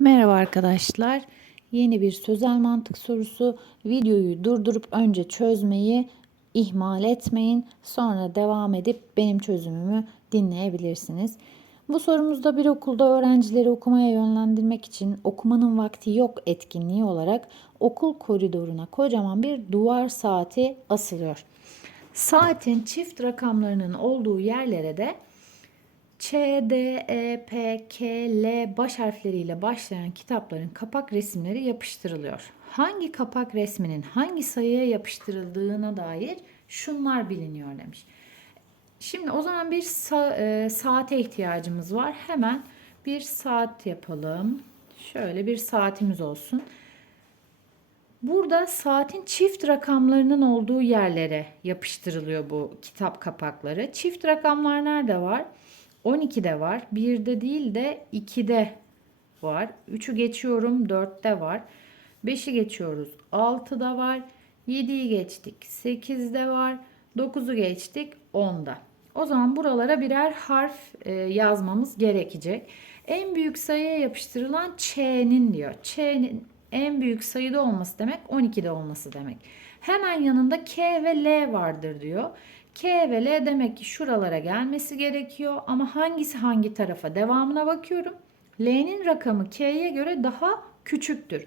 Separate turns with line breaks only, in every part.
Merhaba arkadaşlar. Yeni bir sözel mantık sorusu. Videoyu durdurup önce çözmeyi ihmal etmeyin. Sonra devam edip benim çözümümü dinleyebilirsiniz. Bu sorumuzda bir okulda öğrencileri okumaya yönlendirmek için okumanın vakti yok etkinliği olarak okul koridoruna kocaman bir duvar saati asılıyor. Saatin çift rakamlarının olduğu yerlere de Ç, D, E, P, K, L baş harfleriyle başlayan kitapların kapak resimleri yapıştırılıyor. Hangi kapak resminin hangi sayıya yapıştırıldığına dair şunlar biliniyor demiş. Şimdi o zaman bir sa- e, saate ihtiyacımız var. Hemen bir saat yapalım. Şöyle bir saatimiz olsun. Burada saatin çift rakamlarının olduğu yerlere yapıştırılıyor bu kitap kapakları. Çift rakamlar nerede var? 12'de var. 1'de değil de 2'de var. 3'ü geçiyorum 4'te var. 5'i geçiyoruz 6'da var. 7'yi geçtik 8'de var. 9'u geçtik 10'da. O zaman buralara birer harf e, yazmamız gerekecek. En büyük sayıya yapıştırılan Ç'nin diyor. Ç'nin en büyük sayıda olması demek 12'de olması demek. Hemen yanında K ve L vardır diyor. K ve L demek ki şuralara gelmesi gerekiyor ama hangisi hangi tarafa devamına bakıyorum. L'nin rakamı K'ye göre daha küçüktür.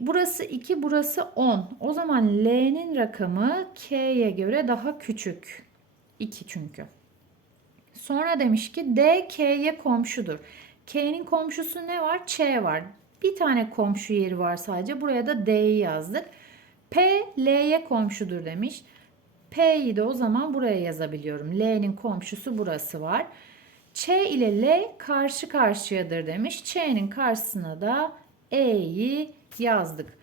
Burası 2, burası 10. O zaman L'nin rakamı K'ye göre daha küçük. 2 çünkü. Sonra demiş ki D K'ye komşudur. K'nin komşusu ne var? Ç var. Bir tane komşu yeri var sadece. Buraya da D'yi yazdık. P L'ye komşudur demiş. P'yi de o zaman buraya yazabiliyorum. L'nin komşusu burası var. Ç ile L karşı karşıyadır demiş. Ç'nin karşısına da E'yi yazdık.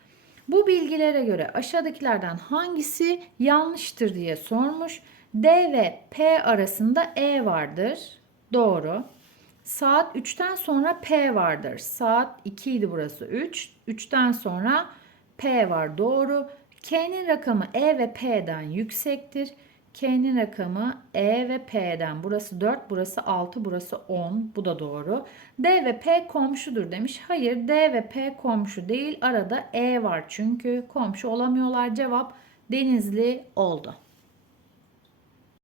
Bu bilgilere göre aşağıdakilerden hangisi yanlıştır diye sormuş. D ve P arasında E vardır. Doğru. Saat 3'ten sonra P vardır. Saat 2 idi burası 3. 3'ten sonra P var. Doğru. K'nin rakamı E ve P'den yüksektir. K'nin rakamı E ve P'den. Burası 4, burası 6, burası 10. Bu da doğru. D ve P komşudur demiş. Hayır D ve P komşu değil. Arada E var çünkü komşu olamıyorlar. Cevap Denizli oldu.